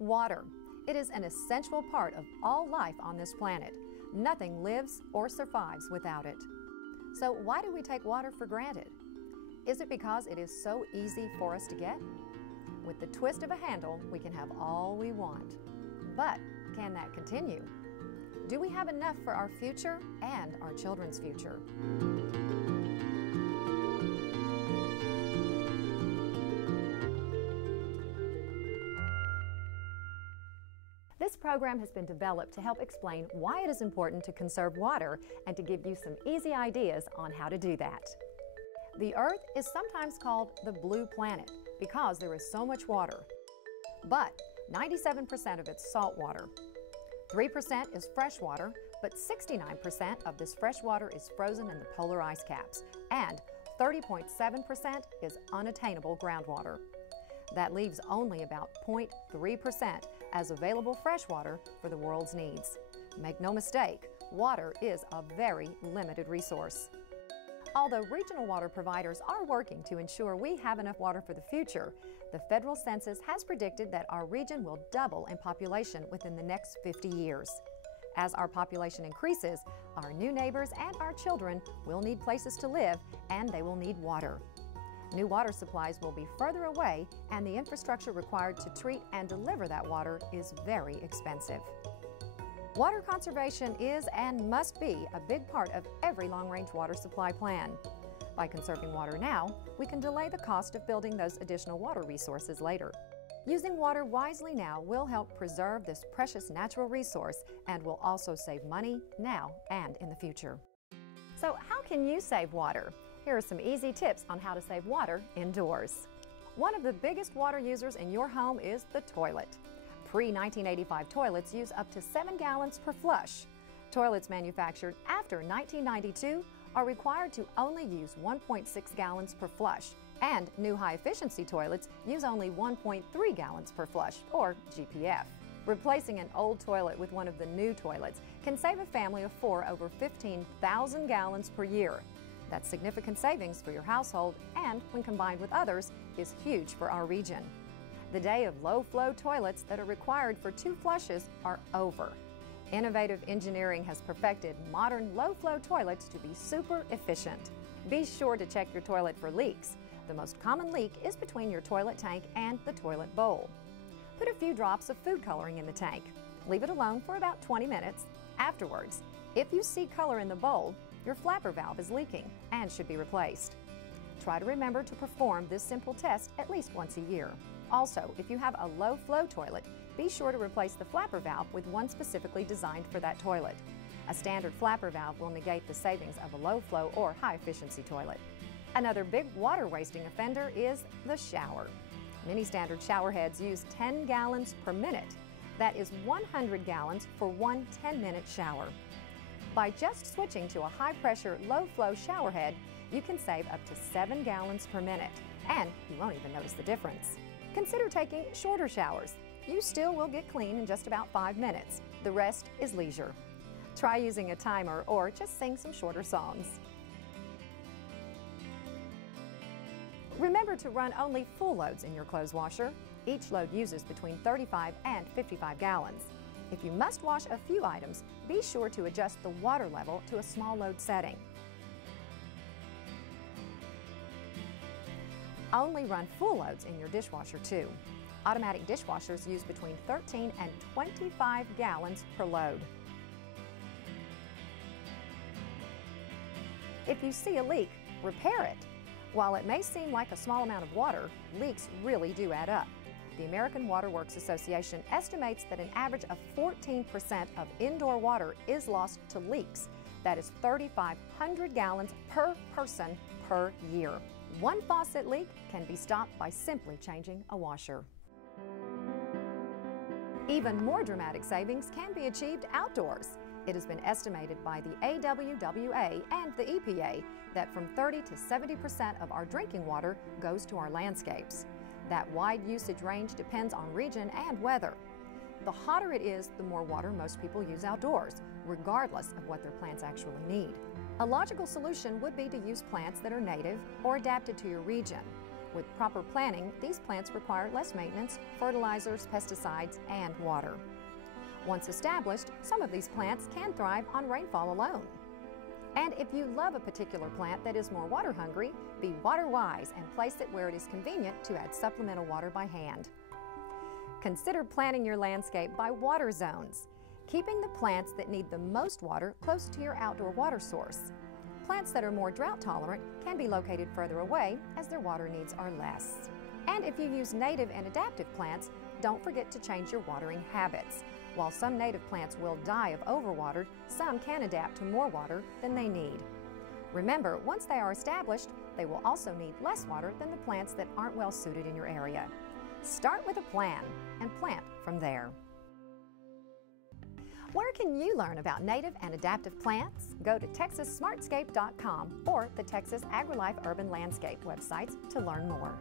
Water. It is an essential part of all life on this planet. Nothing lives or survives without it. So why do we take water for granted? Is it because it is so easy for us to get? With the twist of a handle, we can have all we want. But can that continue? Do we have enough for our future and our children's future? This program has been developed to help explain why it is important to conserve water and to give you some easy ideas on how to do that. The Earth is sometimes called the blue planet because there is so much water. But 97% of it's salt water. 3% is fresh water, but 69% of this fresh water is frozen in the polar ice caps, and 30.7% is unattainable groundwater. That leaves only about 0.3% as available fresh water for the world's needs. Make no mistake, water is a very limited resource. Although regional water providers are working to ensure we have enough water for the future, the federal census has predicted that our region will double in population within the next 50 years. As our population increases, our new neighbors and our children will need places to live, and they will need water. New water supplies will be further away, and the infrastructure required to treat and deliver that water is very expensive. Water conservation is and must be a big part of every long-range water supply plan. By conserving water now, we can delay the cost of building those additional water resources later. Using water wisely now will help preserve this precious natural resource and will also save money now and in the future. So how can you save water? Here are some easy tips on how to save water indoors. One of the biggest water users in your home is the toilet. Pre-1985 toilets use up to 7 gallons per flush. Toilets manufactured after 1992 are required to only use 1.6 gallons per flush, and new high-efficiency toilets use only 1.3 gallons per flush, or GPF. Replacing an old toilet with one of the new toilets can save a family of 4 over 15,000 gallons per year. That's significant savings for your household, and when combined with others, is huge for our region. The day of low-flow toilets that are required for 2 flushes are over. Innovative engineering has perfected modern low-flow toilets to be super efficient. Be sure to check your toilet for leaks. The most common leak is between your toilet tank and the toilet bowl. Put a few drops of food coloring in the tank. Leave it alone for about 20 minutes. Afterwards, if you see color in the bowl, your flapper valve is leaking and should be replaced. Try to remember to perform this simple test at least once a year. Also, if you have a low-flow toilet, be sure to replace the flapper valve with one specifically designed for that toilet. A standard flapper valve will negate the savings of a low-flow or high-efficiency toilet. Another big water-wasting offender is the shower. Many standard shower heads use 10 gallons per minute. That is 100 gallons for one 10-minute shower. By just switching to a high-pressure, low-flow shower head, you can save up to 7 gallons per minute, and you won't even notice the difference. Consider taking shorter showers. You still will get clean in just about 5 minutes. The rest is leisure. Try using a timer or just sing some shorter songs. Remember to run only full loads in your clothes washer. Each load uses between 35 and 55 gallons. If you must wash a few items, be sure to adjust the water level to a small load setting. Only run full loads in your dishwasher too. Automatic dishwashers use between 13 and 25 gallons per load. If you see a leak, repair it. While it may seem like a small amount of water, leaks really do add up. The American Water Works Association estimates that an average of 14% of indoor water is lost to leaks. That is 3,500 gallons per person per year. One faucet leak can be stopped by simply changing a washer. Even more dramatic savings can be achieved outdoors. It has been estimated by the AWWA and the EPA that from 30 to 70% of our drinking water goes to our landscapes. That wide usage range depends on region and weather. The hotter it is, the more water most people use outdoors, regardless of what their plants actually need. A logical solution would be to use plants that are native or adapted to your region. With proper planting, these plants require less maintenance, fertilizers, pesticides, and water. Once established, some of these plants can thrive on rainfall alone. And if you love a particular plant that is more water hungry, be water wise and place it where it is convenient to add supplemental water by hand. Consider planning your landscape by water zones, keeping the plants that need the most water close to your outdoor water source. Plants that are more drought tolerant can be located further away as their water needs are less. And if you use native and adaptive plants, don't forget to change your watering habits. While some native plants will die of overwatered, some can adapt to more water than they need. Remember, once they are established, they will also need less water than the plants that aren't well suited in your area. Start with a plan and plant from there. Where can you learn about native and adaptive plants? Go to TexasSmartscape.com or the Texas AgriLife Urban Landscape websites to learn more.